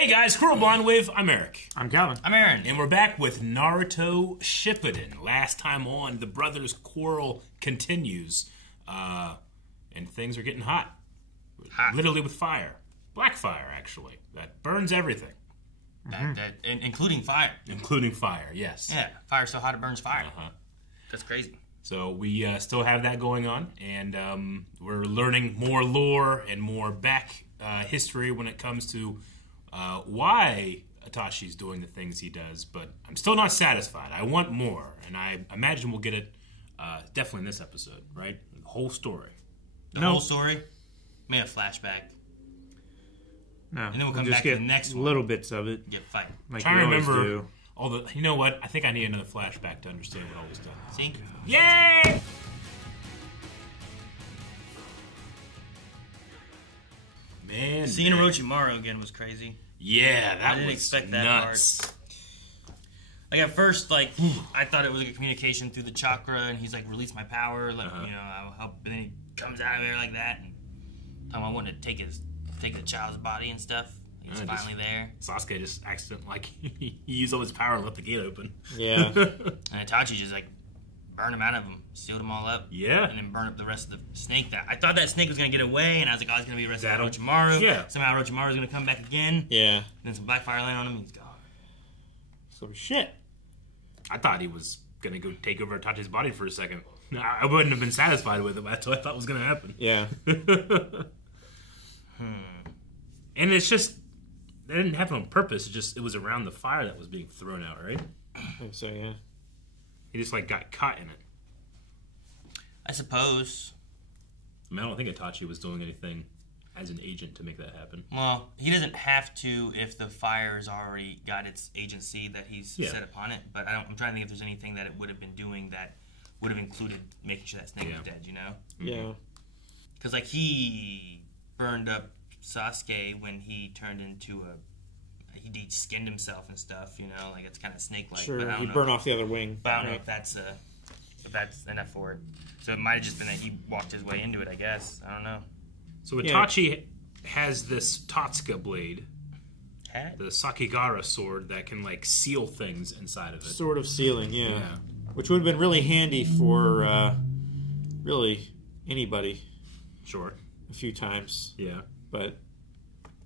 Hey guys, Squirrel Blonde Wave, I'm Eric. I'm Calvin. I'm Aaron. And we're back with Naruto Shippuden. Last time on, the brothers' quarrel continues. And things are getting hot. Literally with fire. Black fire, actually. That burns everything. Including fire. Including fire, yes. Yeah, fire's so hot it burns fire. That's crazy. So we still have that going on, and we're learning more lore and more back history when it comes to why Itachi's doing the things he does, but I'm still not satisfied. I want more, and I imagine we'll get it definitely in this episode, right? The whole story. The whole story? Maybe a flashback. No, and then we'll come back to the next one. Little bits of it. Get fight. Like Trying to remember do. all the. You know what? I think I need another flashback to understand what all was done. See? Yay! Man, seeing Orochimaru again was crazy. Yeah, that I didn't was expect that nuts. part. Like at first, like I thought it was like a communication through the chakra, and he's like, "Release my power," like you know, I'll help. But then he comes out of there like that, and I wanted to take the child's body and stuff. He's finally there. Sasuke just accidentally, like, he used all his power and left the gate open. Yeah. And Itachi just like burned him out of him, sealed them all up. Yeah. And then burned up the rest of the snake. That I thought that snake was gonna get away, and I was like, oh, it's gonna be arrested by Orochimaru. Yeah. Somehow Orochimaru's gonna come back again. Yeah. Then some black fire land on him, and he's gone. So shit. I thought he was gonna go take over Itachi's body for a second. I wouldn't have been satisfied with it, but that's what I thought was gonna happen. Yeah. And it's just, that didn't happen on purpose. It was around the fire that was being thrown out, right? I think so, yeah. He just like got caught in it. I suppose. I mean, I don't think Itachi was doing anything as an agent to make that happen. Well, he doesn't have to if the fire's already got its agency that he's set upon it. But I'm trying to think if there's anything that it would have been doing that would have included making sure that snake was dead, you know? Yeah. Because, like, he burned up Sasuke when he turned into he skinned himself and stuff, you know? Like, it's kind of snake-like. Sure, but I don't he know burned off the other wing. But I don't know if that's enough for it. So it might have just been that he walked his way into it, I guess. I don't know. So Itachi has this Totsuka Blade, the Sakigara sword that can, like, seal things inside of it. Sort of sealing, yeah. Which would have been really handy for, really, anybody. Sure. A few times. Yeah. But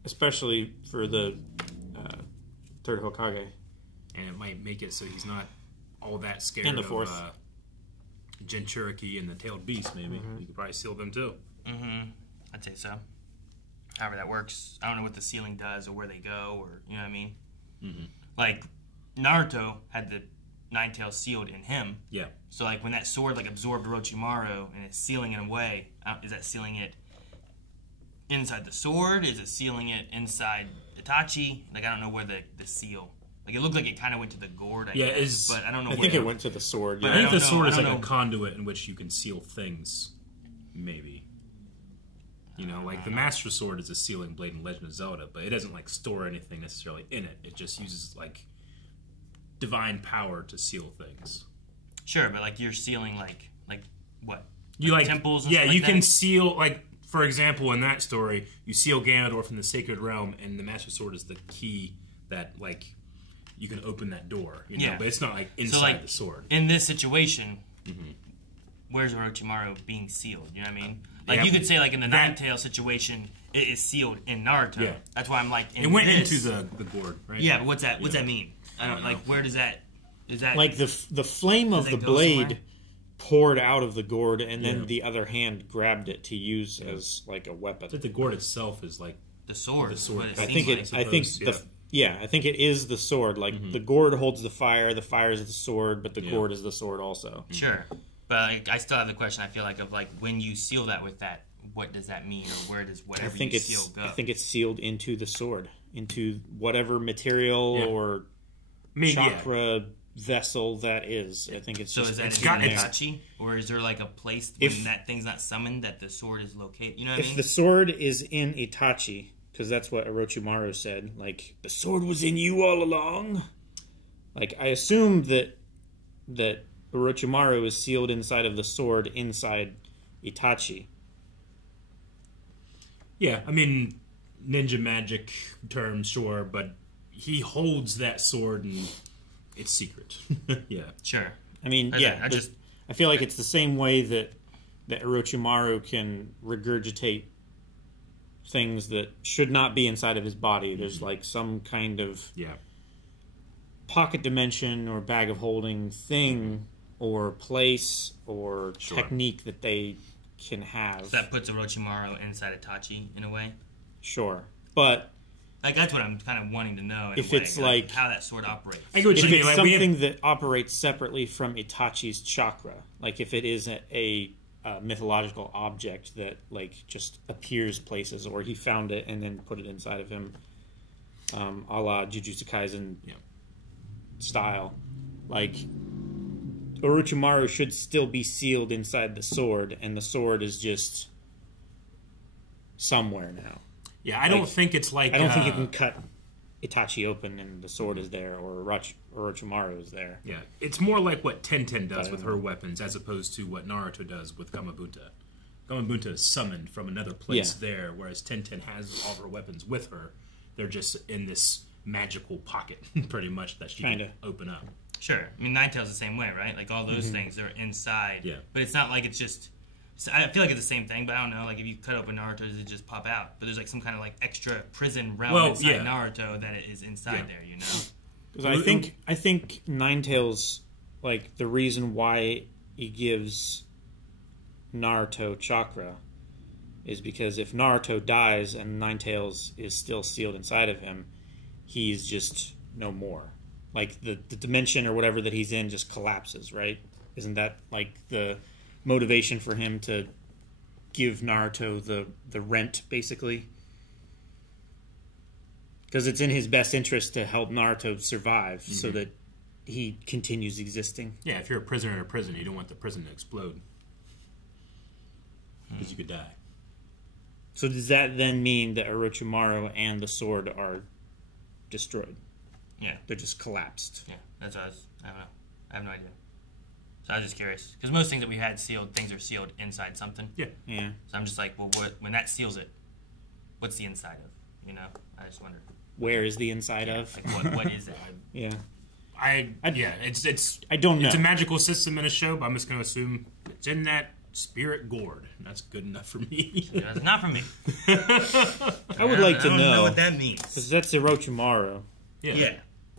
especially for the third Hokage. And it might make it so he's not all that scared and the of fourth. Jinchuriki and the Tailed Beast, maybe. You could probably seal them, too. I'd say so. However that works. I don't know what the sealing does or where they go or, you know what I mean? Like, Naruto had the Nine Tails sealed in him. Yeah. So, like, when that sword, like, absorbed Orochimaru and it's sealing it away, is that sealing it inside the sword? Is it sealing it inside Itachi? Like, I don't know where the seal... Like, it looked like it kind of went to the gourd, I guess. But I don't know where... I think it went to the sword, yeah. I think the sword is like a conduit in which you can seal things, maybe. You know, like the Master Sword is a sealing blade in Legend of Zelda, but it doesn't, like, store anything necessarily in it. It just uses, like, divine power to seal things. Sure, but, like, you're sealing, like what? You, like temples and yeah, stuff like you that? can seal, like, for example, in that story, you seal Ganondorf from the Sacred Realm, and the Master Sword is the key that, like... you can open that door, you know, but it's not like inside so, like, the sword. In this situation, where's Orochimaru being sealed? You know what I mean? Like you could say, like in the Nine-Tail situation, it is sealed in Naruto. Yeah. That's why I'm like, it went into the gourd, right? Yeah, but what's that? What's that mean? I don't like. Where does that? Is that like the flame of the blade poured out of the gourd, and then the other hand grabbed it to use as like a weapon. But the gourd itself is like the sword. The sword. I think it is the sword. Like, the gourd holds the fire is the sword, but the gourd is the sword also. Sure. But like, I still have the question, I feel like, of like, when you seal that with that, what does that mean? Or where does whatever you seal go? I think it's sealed into the sword. Into whatever material or chakra vessel that is. I think it's so just... is that in Itachi? Or is there like a place when that thing's not summoned that the sword is located? You know what I mean? If the sword is in Itachi... because that's what Orochimaru said. Like, the sword was in you all along. Like, I assume that Orochimaru is sealed inside of the sword inside Itachi. Yeah, I mean, ninja magic terms, sure, but he holds that sword and it's secret. Yeah. Sure. I mean, I feel like it's the same way that Orochimaru can regurgitate things that should not be inside of his body. There's like some kind of pocket dimension or bag of holding thing or place or technique that they can have. So that puts Orochimaru inside Itachi in a way? Sure. But like that's what I'm kind of wanting to know. If it's like how that sword operates. If it's something that operates separately from Itachi's chakra, like if it is a mythological object that like just appears places, or he found it and then put it inside of him, a la Jujutsu Kaisen style, like Orochimaru should still be sealed inside the sword, and the sword is just somewhere now. Yeah, I don't think it's like... I don't think you can cut Itachi open and the sword is there, or Orochimaru is there. Yeah, it's more like what Tenten does with her weapons, as opposed to what Naruto does with Gamabunta. Gamabunta is summoned from another place there, whereas Tenten has all her weapons with her. They're just in this magical pocket, pretty much, that she can open up. Sure. I mean, Ninetales the same way, right? Like, all those things are inside. Yeah. But it's not like it's just... I feel like it's the same thing, but I don't know. Like, if you cut open Naruto, does it just pop out? But there's, like, some kind of, like, extra prison realm inside Naruto that is inside there, you know? Because I think Ninetales, like, the reason why he gives Naruto chakra is because if Naruto dies and Ninetales is still sealed inside of him, he's just no more. Like, the dimension or whatever that he's in just collapses, right? Isn't that, like, the motivation for him to give Naruto the rent, basically? Because it's in his best interest to help Naruto survive so that he continues existing. Yeah, if you're a prisoner in a prison, you don't want the prison to explode. Because you could die. So does that then mean that Orochimaru and the sword are destroyed? Yeah. They're just collapsed. Yeah, that's what I don't know. I have no idea. So I was just curious. Because most things that we had sealed, things are sealed inside something. Yeah. Yeah. So I'm just like, well, when that seals it, what's the inside of? You know? I just wonder. Where is the inside of? Like, what is it? Yeah. It's I don't know. It's a magical system in a show, but I'm just going to assume it's in that spirit gourd. That's good enough for me. That's not for me. I would like to know. I don't know what that means. Because that's Orochimaru. Yeah.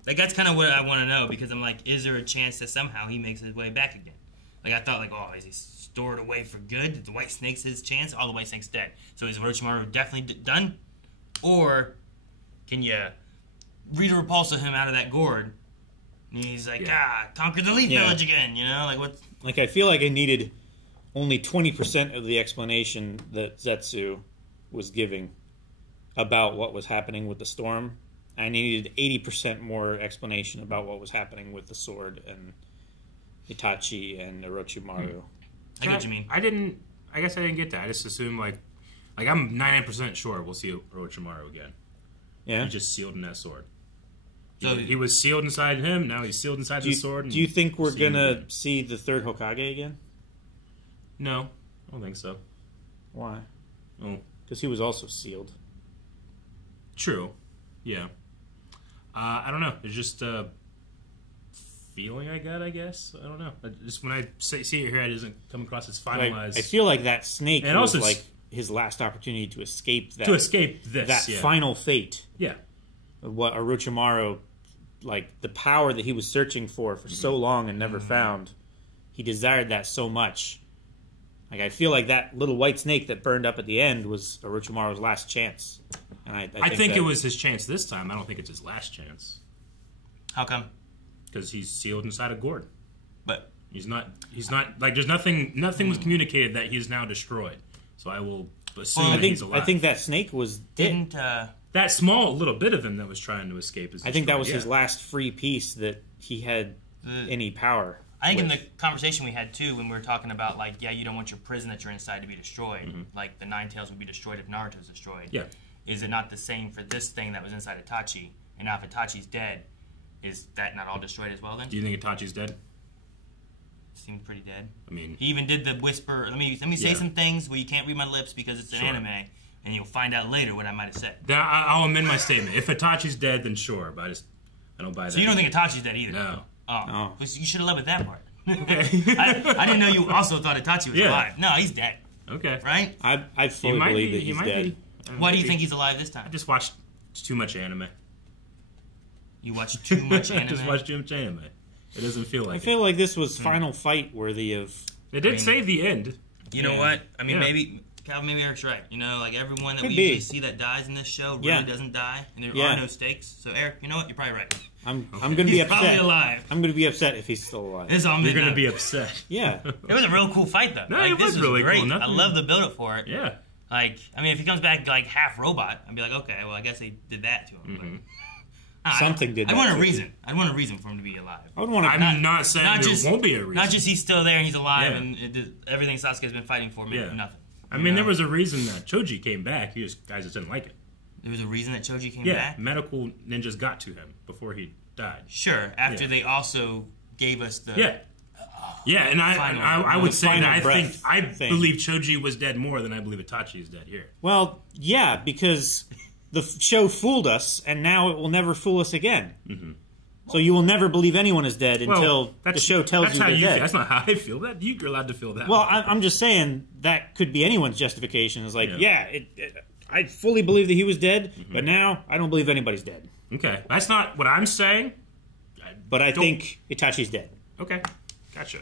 Like, that's kind of what I want to know, because I'm like, is there a chance that somehow he makes his way back again? Like, I thought, like, oh, is he stored away for good? Did the White Snake's his chance? All the White Snake's dead. So is Orochimaru definitely done? Or can you repulsor him out of that gourd? And he's like, conquer the Leaf Village again, you know? Like, what? Like, I feel like I needed only 20% of the explanation that Zetsu was giving about what was happening with the storm. I needed 80% more explanation about what was happening with the sword and Itachi and Orochimaru. I get what you mean. I guess I didn't get that. I just assumed, like I'm 99% sure we'll see Orochimaru again. Yeah? He's just sealed in that sword. So he was sealed inside him, now he's sealed inside the sword. Do you think we're going to see the third Hokage again? No, I don't think so. Why? Oh. Because he was also sealed. True. Yeah. I don't know. It's just a feeling I got, I guess. I don't know. Just when I see it here, it doesn't come across as finalized. I feel like that snake and was also like his last opportunity to escape that. To escape this. That final fate. Yeah. What Orochimaru, like the power that he was searching for so long and never found, he desired that so much. Like, I feel like that little white snake that burned up at the end was Orochimaru's last chance. And I think it was his chance this time. I don't think it's his last chance. How come? Because he's sealed inside a gourd. But he's not like, there's nothing was communicated that he's now destroyed. So I will assume that he's alive. I think that snake was dead. That small little bit of him that was trying to escape is destroyed. I think that was his last free piece that he had any power. I think in the conversation we had, too, when we were talking about, like, you don't want your prison that you're inside to be destroyed. Like, the Ninetales would be destroyed if Naruto's destroyed. Yeah. Is it not the same for this thing that was inside Itachi? And now if Itachi's dead, is that not all destroyed as well, then? Do you think Itachi's dead? Seems pretty dead. I mean... He even did the whisper, let me say some things where you can't read my lips because it's an anime. and you'll find out later what I might have said. I'll amend my statement. If Itachi's dead, then sure, but I don't buy that. So you don't think Itachi's dead either? No. Oh. You should have led with that part. Okay. I didn't know you also thought Itachi was alive. No, he's dead. Okay. Right? I fully believe that he's dead. Why do you think he's alive this time? I just watched too much anime. You watched too much anime? I just watched too much anime. It doesn't feel like I feel like this was final fight worthy of... It did say the end. You know what? I mean, maybe Eric's right. You know, like everyone that we usually see that dies in this show really doesn't die, and there are no stakes. So Eric, you know what? You're probably right. I'm going to be upset. Probably alive. I'm going to be upset if he's still alive. It's all You're going to be upset. Yeah. It was a real cool fight, though. No, like, it was really great. cool. I love the build-up for it. Yeah. Like, I mean, if he comes back like half robot, I'd be like, okay, well, I guess they did that to him. Mm-hmm. Something did. I want a reason. I'd want a reason for him to be alive. I would want to. I'm not saying there won't be a reason. Not just he's still there and he's alive and everything Sasuke's been fighting for meant nothing. I mean, there was a reason that Choji came back. Guys just didn't like it. There was a reason that Choji came back? Yeah, medical ninjas got to him before he died. Sure, after they also gave us the... Yeah, and I would say that I believe Choji was dead more than I believe Itachi is dead here. Well, yeah, because the show fooled us, and now it will never fool us again. Mm-hmm. So you will never believe anyone is dead until the show tells you they're dead. That's not how I feel. That you're allowed to feel that. Well, I'm just saying that could be anyone's justification. It's like, I fully believe that he was dead, but now I don't believe anybody's dead. Okay, that's not what I'm saying. But I think Itachi's dead. Okay, gotcha.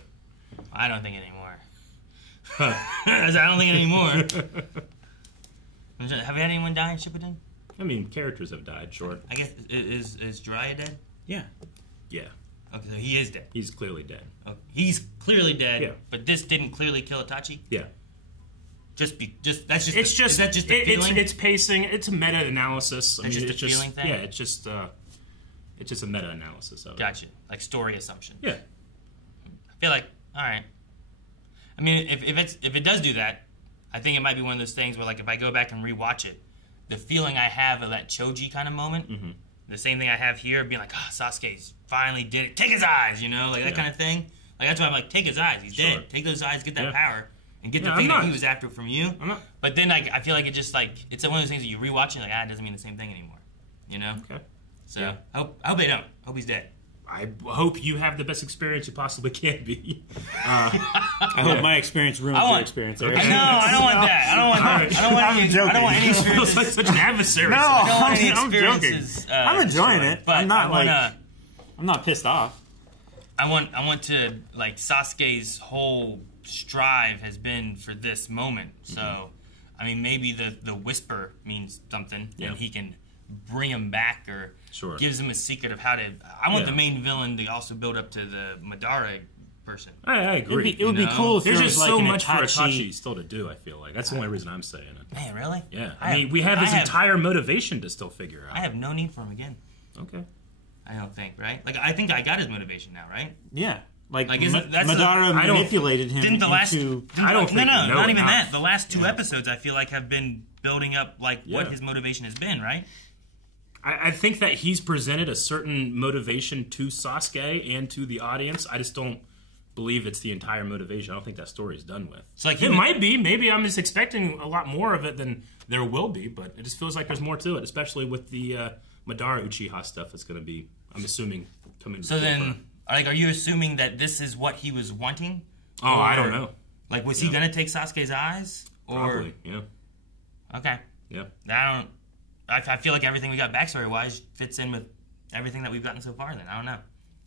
I don't think anymore. I don't think anymore. Have we had anyone die in Shippuden? I mean, characters have died, sure. I guess, is Jiraiya dead? Yeah. Yeah. Okay, so he is dead. He's clearly dead. Okay. He's clearly dead, but this didn't clearly kill Itachi? Yeah. It's just a feeling? It's pacing. It's a meta-analysis. It's just a feeling thing? Yeah, it's just a meta-analysis of it. Gotcha. Like story assumption. Yeah. I feel like, all right. I mean, if it does do that, I think it might be one of those things where, like, if I go back and rewatch it, the feeling I have of that Choji kind of moment, the same thing I have here, being like, Sasuke finally did it. Take his eyes, you know, like that kind of thing. Like, that's why I'm like, take his eyes. He's dead. Take those eyes, get that power, and get the thing that he was after from you. But then, like, I feel like it just, like, it's one of those things that you rewatch and like, it doesn't mean the same thing anymore. You know? Okay. So, I hope they don't. I hope he's dead. I hope you have the best experience you possibly can be. I hope my experience ruins your experience. Okay. I don't want that. I don't want any experiences. Like such an adversary. No, I'm joking. I'm enjoying it. But I'm not pissed off. I want to, like, Sasuke's whole strive has been for this moment. So, I mean, maybe the whisper means something, and he can bring him back or gives him a secret of how to... I want the main villain to also build up to the Madara person. I agree. It would be cool if there's there was just like so an much Itachi... for Itachi still to do, I feel like. That's the only reason I'm saying it. Man, really? Yeah. I mean, we have his entire motivation to still figure out. I have no need for him again. Okay. I don't think, right? Like, I think I got his motivation now, right? Yeah. Like Madara manipulated him didn't the last, into... I don't think not even that. The last two episodes, I feel like, have been building up, like, what his motivation has been, right? I think that he's presented a certain motivation to Sasuke and to the audience. I just don't believe it's the entire motivation. I don't think that story is done with. It's like it might be. Maybe I'm just expecting a lot more of it than there will be, but it just feels like there's more to it, especially with the Madara Uchiha stuff that's going to be, I'm assuming, coming. So then, like, are you assuming that this is what he was wanting? Oh, I don't know. Like, was he going to take Sasuke's eyes? Or... Probably, yeah. Okay. Yeah. I feel like everything we got backstory-wise fits in with everything that we've gotten so far, then. I don't know.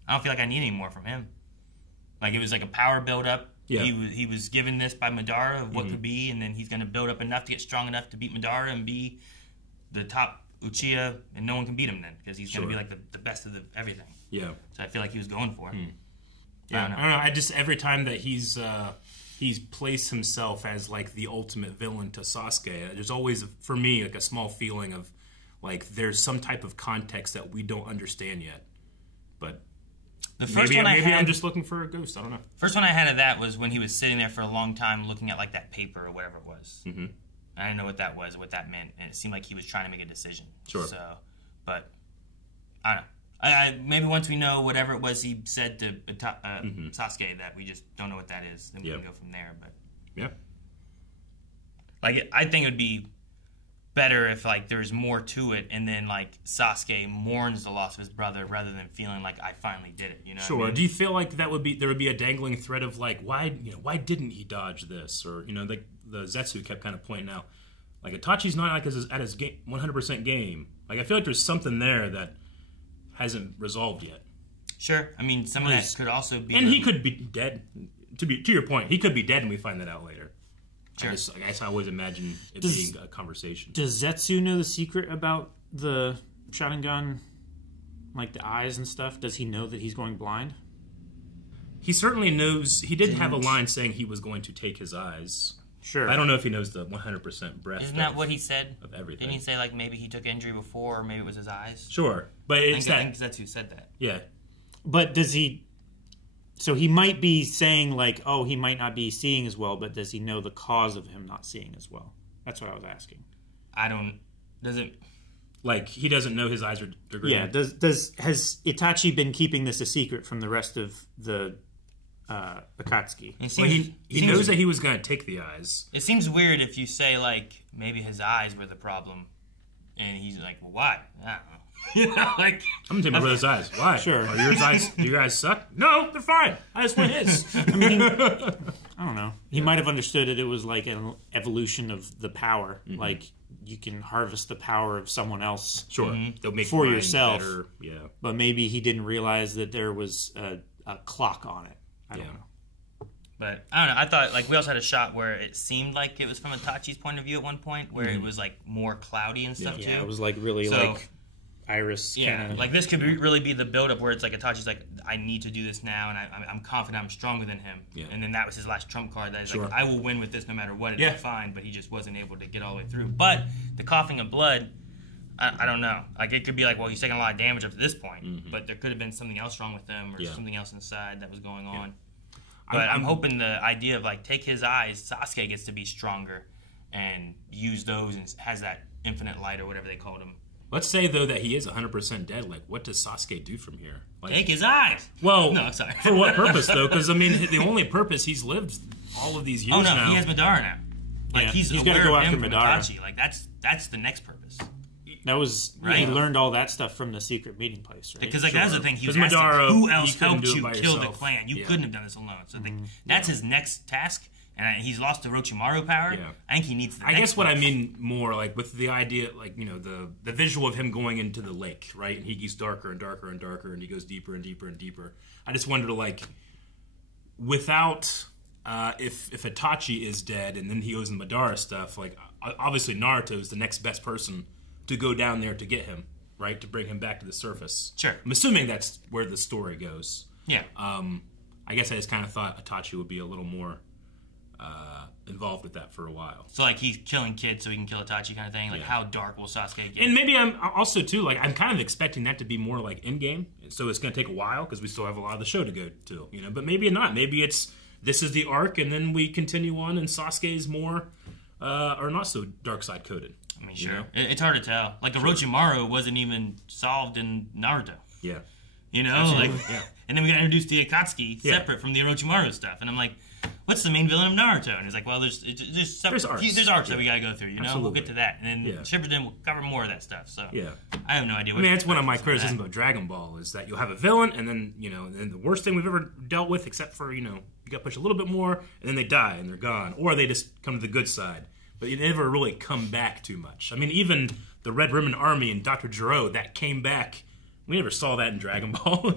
I don't feel like I need any more from him. Like, it was like a power build-up. Yeah. He was given this by Madara of what could be, and then he's going to build up enough to get strong enough to beat Madara and be the top Uchiha, and no one can beat him then, because he's going to be like the best of everything. Yeah. So I feel like he was going for it. Yeah. I don't know. I just, every time that he's placed himself as like the ultimate villain to Sasuke, there's always, for me, like a small feeling of like there's some type of context that we don't understand yet. But maybe I'm just looking for a ghost. I don't know. First one I had of that was when he was sitting there for a long time looking at like that paper or whatever it was. Mm-hmm. I didn't know what that was or what that meant, and it seemed like he was trying to make a decision. Sure. So, but I don't know. Maybe once we know whatever it was he said to Sasuke that we just don't know what that is, then we can go from there. But yeah, like I think it would be better if like there's more to it, and then like Sasuke mourns the loss of his brother rather than feeling like I finally did it. You know? Sure. What I mean? Do you feel like there would be a dangling thread of like why didn't he dodge this, or like the Zetsu kept kind of pointing out like Itachi's not like at his 100% game. Like I feel like there's something there that hasn't resolved yet. Sure. I mean, some of that could also be, and he could be dead. To your point, he could be dead, and we find that out later. Sure. I guess I always imagine it being a conversation. Does Zetsu know the secret about the Sharingan, like the eyes and stuff? Does he know that he's going blind? He certainly knows. He did have a line saying he was going to take his eyes. Sure. I don't know if he knows the 100% breadth. Isn't that what he said? Of everything. Didn't he say like maybe he took injury before, or maybe it was his eyes? Sure, but I think that's who said that. Yeah. But does he... So he might be saying, like, oh, he might not be seeing as well, but does he know the cause of him not seeing as well? That's what I was asking. Does it... Like, he doesn't know his eyes are green. Yeah, has Itachi been keeping this a secret from the rest of the Akatsuki? Well, he knows that he was going to take the eyes. It seems weird if you say, like, maybe his eyes were the problem, and he's like, well, why? I don't know. Like, I'm gonna take my brother's eyes. Why? Sure. Your eyes? Do your eyes suck? No, they're fine. I just want his. I mean, I don't know. He might have understood it was like an evolution of the power. Mm-hmm. Like you can harvest the power of someone else. Sure. They'll make for yourself. Better. Yeah. But maybe he didn't realize that there was a clock on it. I don't know. But I don't know. I thought like we also had a shot where it seemed like it was from Itachi's point of view at one point, where it was like more cloudy and stuff too. Yeah, it was like really like Iris. Yeah, kinda. like this could really be the build-up where it's like Itachi's like, I need to do this now, and I'm confident I'm stronger than him. Yeah. And then that was his last trump card. That is like, I will win with this no matter what. It's fine, but he just wasn't able to get all the way through. But the coughing of blood, I don't know. Like it could be like, well, he's taking a lot of damage up to this point, but there could have been something else wrong with him or something else inside that was going on. But I'm hoping the idea of like take his eyes, Sasuke gets to be stronger and use those and has that infinite light or whatever they called him. Let's say, though, that he is 100% dead. Like, what does Sasuke do from here? Like, take his eyes! Well, no, I'm sorry. For what purpose, though? Because, I mean, the only purpose, he's lived all of these years now. Oh, no, he has Madara now. Like, he's got to go after Madara. Itachi. Like, that's the next purpose. That was, he learned all that stuff from the secret meeting place, right? Because, like, that's the thing. He was Madara, who else helped you kill the clan? You Yeah. couldn't have done this alone. So, that's his next task. And he's lost to Orochimaru power. Yeah. I think he needs the I guess what I mean more, like, with the idea, like, you know, the visual of him going into the lake, right? And he gets darker and darker and darker, and he goes deeper and deeper and deeper. I just wonder, like, without, if Itachi is dead and then he goes in Madara stuff, like, obviously Naruto is the next best person to go down there to get him, right? To bring him back to the surface. Sure. I'm assuming that's where the story goes. Yeah. I guess I just kind of thought Itachi would be a little more involved with that for a while. So, like, he's killing kids so he can kill Itachi kind of thing? Like, how dark will Sasuke get? And maybe I'm also, too, like, I'm kind of expecting that to be more, like, in-game. So it's going to take a while because we still have a lot of the show to go to, you know. But maybe not. Maybe this is the arc, and then we continue on, and Sasuke's more, or not so dark side coded. I mean, sure. You know? It's hard to tell. Like, Orochimaru wasn't even solved in Naruto. Yeah. You know? Like, and then we got introduced to Akatsuki separate from the Orochimaru stuff. And I'm like, what's the main villain of Naruto? And he's like, well, there's arcs that we gotta go through. You know, Absolutely. We'll get to that, and then Shippuden will cover more of that stuff. So I have no idea. I mean, that's one of my criticisms of Dragon Ball is that you'll have a villain, and then and the worst thing we've ever dealt with, except for you got to push a little bit more, and then they die and they're gone, or they just come to the good side. But you never really come back too much. I mean, even the Red Ribbon Army and Dr. Gero that came back, we never saw that in Dragon Ball.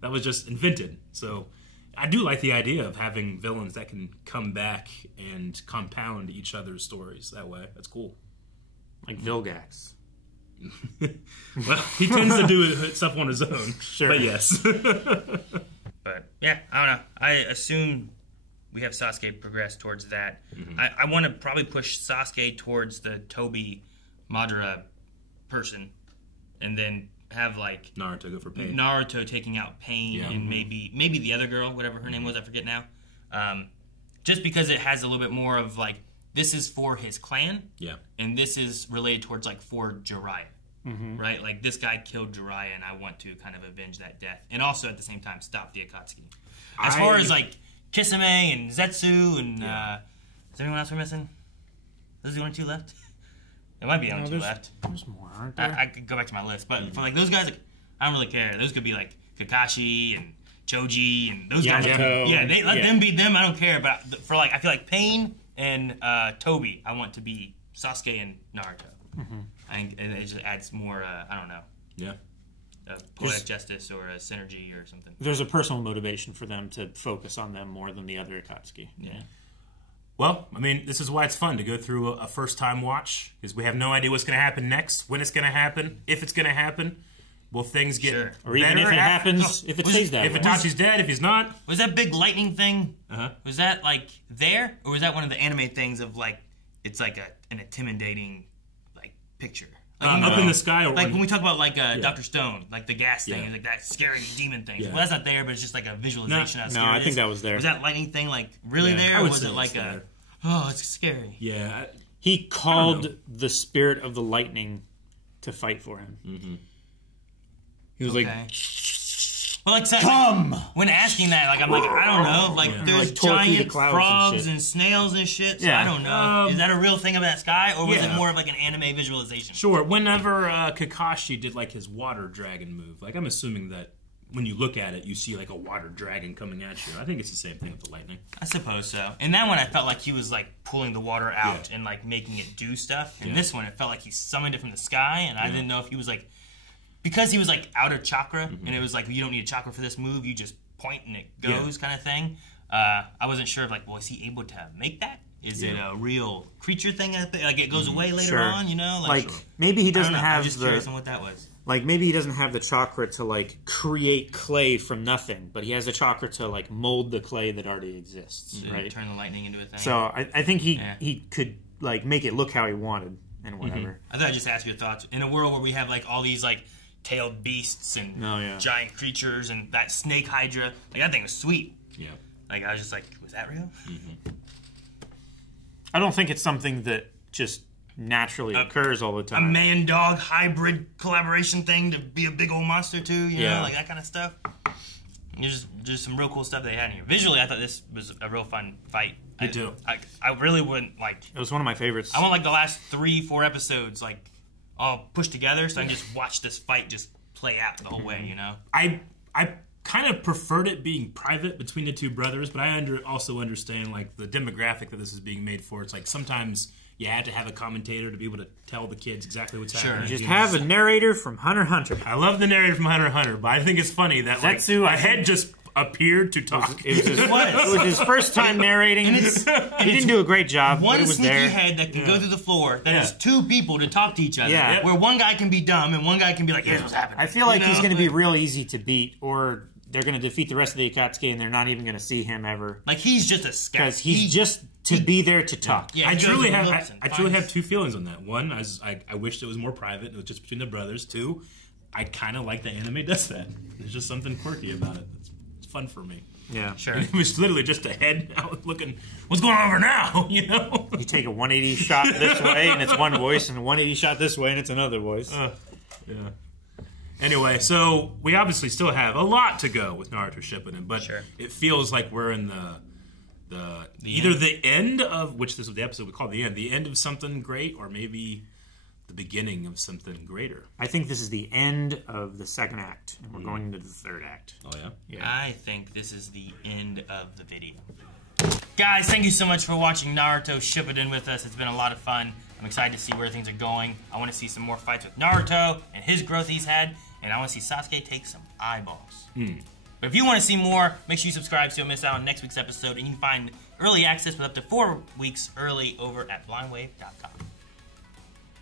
That was just invented. So. I do like the idea of having villains that can come back and compound each other's stories that way. That's cool. Like Vilgax. Well, he tends to do stuff on his own. Sure. But yes. But, yeah, I don't know. I assume we have Sasuke progress towards that. Mm-hmm. I want to probably push Sasuke towards the Toby Madara person and then have like Naruto go for Pain. Naruto taking out Pain and maybe the other girl, whatever her name was, I forget now. Just because it has a little bit more of like this is for his clan, and this is related towards like for Jiraiya, right? Like this guy killed Jiraiya, and I want to kind of avenge that death, and also at the same time stop the Akatsuki. As far as like Kisame and Zetsu and is there anyone else we're missing? Those are the only two left. There might be only two there's, left. There's more, aren't there? I could go back to my list, but for like those guys, like, I don't really care. Those could be like Kakashi and Choji and those guys. Yamato. Yeah, they let them beat them. I don't care. But for like, I feel like Pain and Toby, I want to be Sasuke and Naruto. I think it just adds more. I don't know. Yeah. Poetic justice or a synergy or something. There's a personal motivation for them to focus on them more than the other Akatsuki. Yeah. Well, I mean, this is why it's fun to go through a first-time watch, because we have no idea what's going to happen next, when it's going to happen, if it's going to happen. Will things get better? Or even if it happens, if it stays that way. If way. Itachi's dead, if he's not. Was that big lightning thing? Uh-huh. Was that like there, or was that one of the anime things of like it's like an intimidating like picture? Like, Up in the sky, or like when we talk about like Dr. Stone, like the gas thing, Yeah. like that scary demon thing. Yeah. Well, that's not there, but it's just like a visualization. of how No, scary I it think is. that was there. Was that lightning thing like really Yeah, there, I or would was say it like it's there. it's scary? Yeah. He called the spirit of the lightning to fight for him. Mm-hmm. He was Okay. Well, like Come! when asking that, like I'm like I don't know, like Yeah. there's Like, tore through the giant clouds and frogs shit. and snails and shit. So Yeah. I don't know. Is that a real thing of that sky, or was it Yeah. more of like an anime visualization? Sure. Whenever Kakashi did like his water dragon move, like I'm assuming that when you look at it, you see like a water dragon coming at you. I think it's the same thing with the lightning. I suppose so. In that one, I felt like he was like pulling the water out Yeah. and like making it do stuff. In Yeah. this one, it felt like he summoned it from the sky, and I didn't know if he was like because he was like out of chakra, and it was like you don't need a chakra for this move. You just point and it goes, kind of thing. I wasn't sure if like, well, is he able to make that? Is it a real creature thing? Like it goes away later Sure. on, you know? Like, maybe he I don't doesn't know. I'm have just curious on what that was. Like, maybe he doesn't have the chakra to, like, create clay from nothing, but he has the chakra to, like, mold the clay that already exists, right? Turn the lightning into a thing. So, I think he could, like, make it look how he wanted and whatever. I thought I'd just ask your thoughts. In a world where we have like all these like tailed beasts and giant creatures and that snake hydra, like that thing was sweet. Yeah. Like I was just like, was that real? I don't think it's something that just naturally occurs all the A time. man-dog hybrid collaboration thing to be a big old monster too, you know, like that kind of stuff. There's just some real cool stuff they had in here. Visually, I thought this was a real fun fight. Me too. I really wouldn't like. It was one of my favorites. I want like the last 3-4 episodes like all pushed together, so I can just watch this fight just play out the whole way. You know. I kind of preferred it being private between the two brothers, but I also understand like the demographic that this is being made for. It's like sometimes you had to have a commentator to be able to tell the kids exactly what's happening. Just have a narrator from Hunter x Hunter. I love the narrator from Hunter x Hunter, but I think it's funny that like Zetsu, a head just appeared to talk. It was his first time narrating. He didn't do a great job, but One it was sneaky there. head that can go through the floor that is two people to talk to each other. Yeah. Where one guy can be dumb and one guy can be like, here's what's happening. I feel like You he's know? going to be real easy to beat, or they're going to defeat the rest of the Akatsuki and they're not even going to see him ever. Like he's just a scout. Because he's just to be there to talk. Yeah, I he goes truly and have looks and I truly finds- have two feelings on that. One, I wished it was more private. It was just between the brothers. Two, I kind of like the anime does that. There's just something quirky about it. It's fun for me. Yeah. Sure. It was literally just a head out looking, what's going on over now? You know? You take a 180 shot this way and it's one voice, and a 180 shot this way and it's another voice. Yeah. Anyway, so we obviously still have a lot to go with Naruto Shippuden, but it feels like we're in the end of, which this was the episode we call the end of something great, or maybe the beginning of something greater. I think this is the end of the second act, and we're going into the third act. Oh, yeah? I think this is the end of the video. Guys, thank you so much for watching Naruto Shippuden with us. It's been a lot of fun. I'm excited to see where things are going. I want to see some more fights with Naruto and his growth he's had, and I want to see Sasuke take some eyeballs. But if you want to see more, make sure you subscribe so you don't miss out on next week's episode, and you can find early access with up to 4 weeks early over at blindwave.com.